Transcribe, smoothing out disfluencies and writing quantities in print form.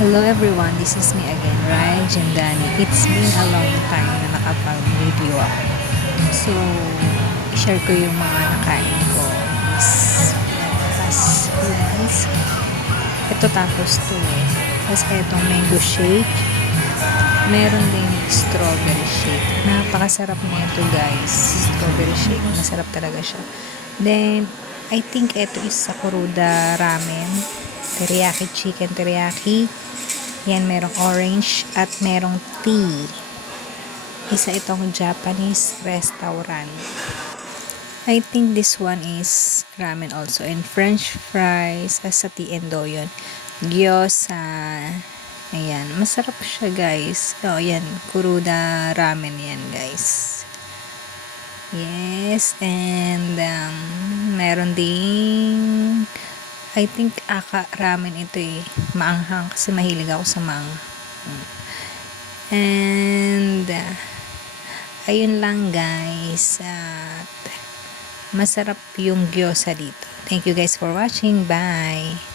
Hello everyone, this is me again, Rai Jandani. It's been a long time na nakapag-video ako. So, i-share ko yung mga nakain ko this past few months. Ito tapos to eh. Tapos itong mango shake. Meron din strawberry shake. Napakasarap na ito guys. Strawberry shake. Masarap talaga siya. Then, I think ito is Sakuruda ramen. Teriyaki chicken teriyaki. Yan, merong orange at merong tea. Isa itong Japanese restaurant. I think this one is ramen also. And french fries sa T&O yun. Gyoza. Ayan. Masarap siya guys. O, yan. Kuruda ramen yan guys. Yes. And meron ding I think ramen ito eh. Maanghang kasi mahilig ako sa maanghang. And ayun lang guys. At masarap yung gyoza dito. Thank you guys for watching. Bye!